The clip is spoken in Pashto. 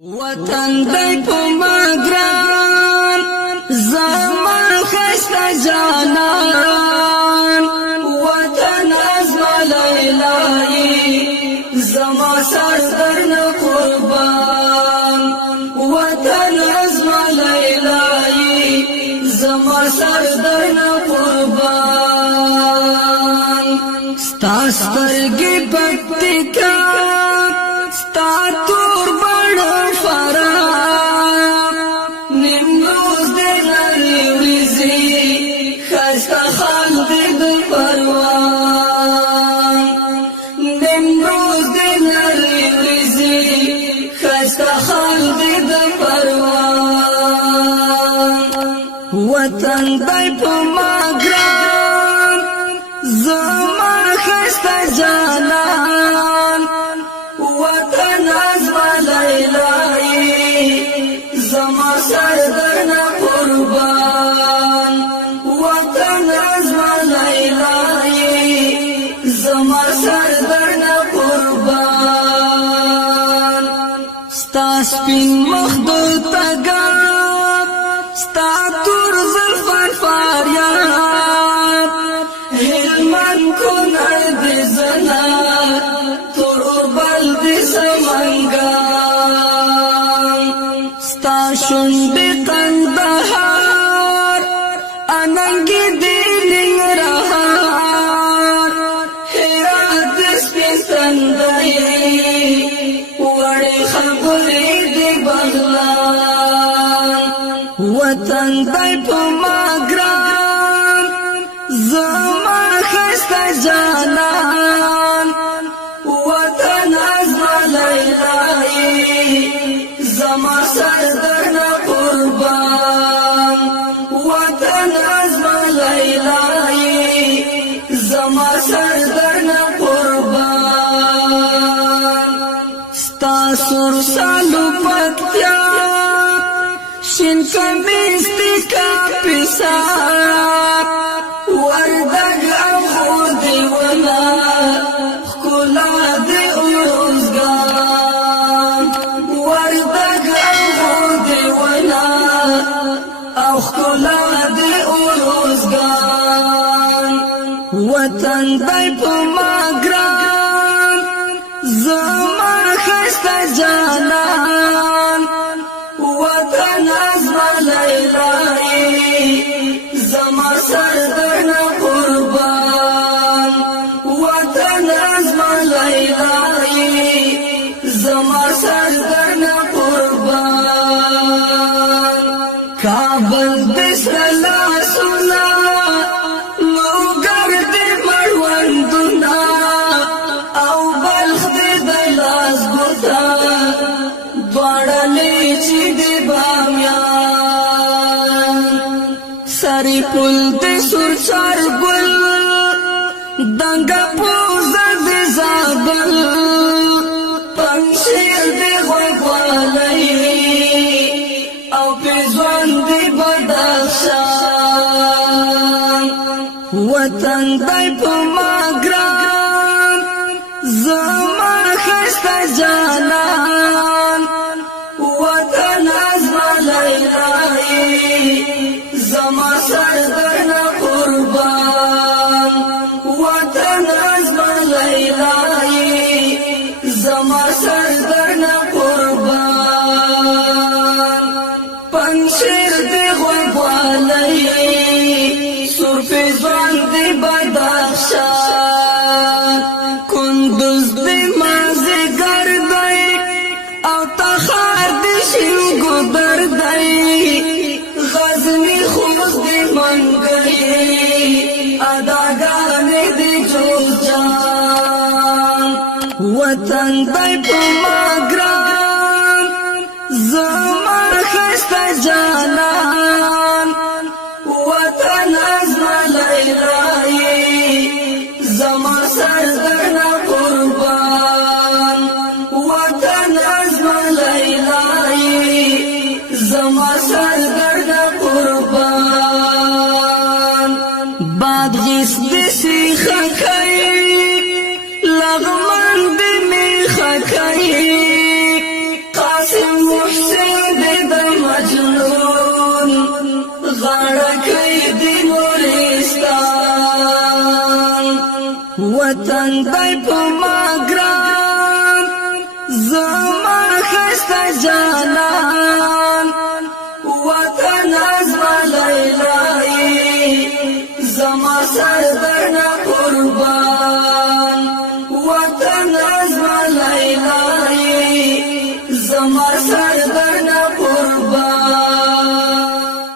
وطن دی په مګران زما خسته جانان وطن ازما لیلای زما سردر نه قربان وطن ازما لیلای زما سردر نه قربان ستا سترګې پکتیکا ستا تور بڑو فرام نمروز دے لری وریزی خستا خلق دے پروان نمروز دے لری وریزی خستا خلق دے پروان وطن دای په مګران زما خستا جانان وطن ازما لیلای زما سردر نه قربان وطن ازما لیلای زما سردر نه قربان ستا سپین مخ د تګاب ستا تور زلفان فاریاب هلمن کونړ د زنا ستا شنډې کندهار اننګې دې ننګرهار هرات سپین تندی وړې خبرې دې بغلان وطن دی په مګران زما خسته جانان وطن ازما لیلای زما سردر نه قربان وطن ازما لیلای زما سردر نه قربان ستا سور سالو پکتیا شین کمیستی کا پیسا وردگ او خودی ونا خکولا دی اوزگان وردگ او خودی ونا او خکولا دی اوزگان وطن دی په مګران زما خسته جانان وطن ازما لیلای زما سردر نه قربان وطن ازما لیلای زما سردر نه قربان کابل بسلا سنا لوګر دې مړوندنا او بلخ دې د لاس ګوتا بڑلې چې دې بامیان سری پل دې سور چار ګل دنګا پوزه دې زابل پنځیر دې غوالای او پېزوان دې بدخشان وطن دی په مګران زما خسته جانان وطن ازما لیلای زما سردر نه قربان وطن ازما لیلای زما سردر نه قربان پنځیر دې غوالای سور فیضان دې بدخشان کندوز دې مازیګر دی او تخار دې شینګو در دی غزنی خوست دې منګي اداګانې دې جوجان وطن دی په مګران زما خسته جانان وطن ازما لیلای زما سردر نه قربان وطن ازما لیلای زما سردر نه قربان بادغیس دې شیخه کوي لغمان دې میخه کوي محسن د مجنون غاړه کوي د نورستان وطن دی په ما ګران زما خسته جانان